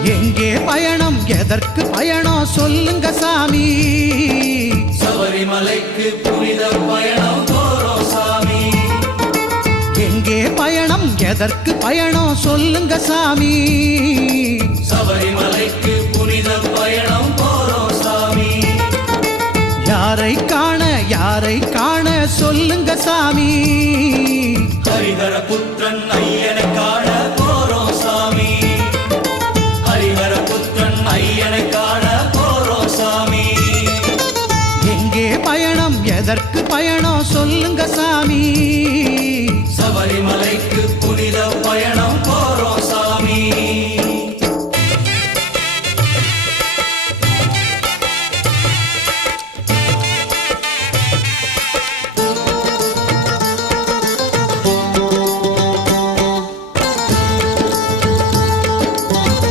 எங்கே பயணம் எதற்கு பயணம் சொல்லுங்க சாமி சபரிமலைக்கு புனித பயணம் போறோம் சாமி எங்கே பயணம் எதற்கு பயணம் சொல்லுங்க சாமி சபரிமலைக்கு புனித பயணம் போறோம் சாமி யாரை காண சொல்லுங்க சாமி ஹரிஹர புத்திரன் ஐயனை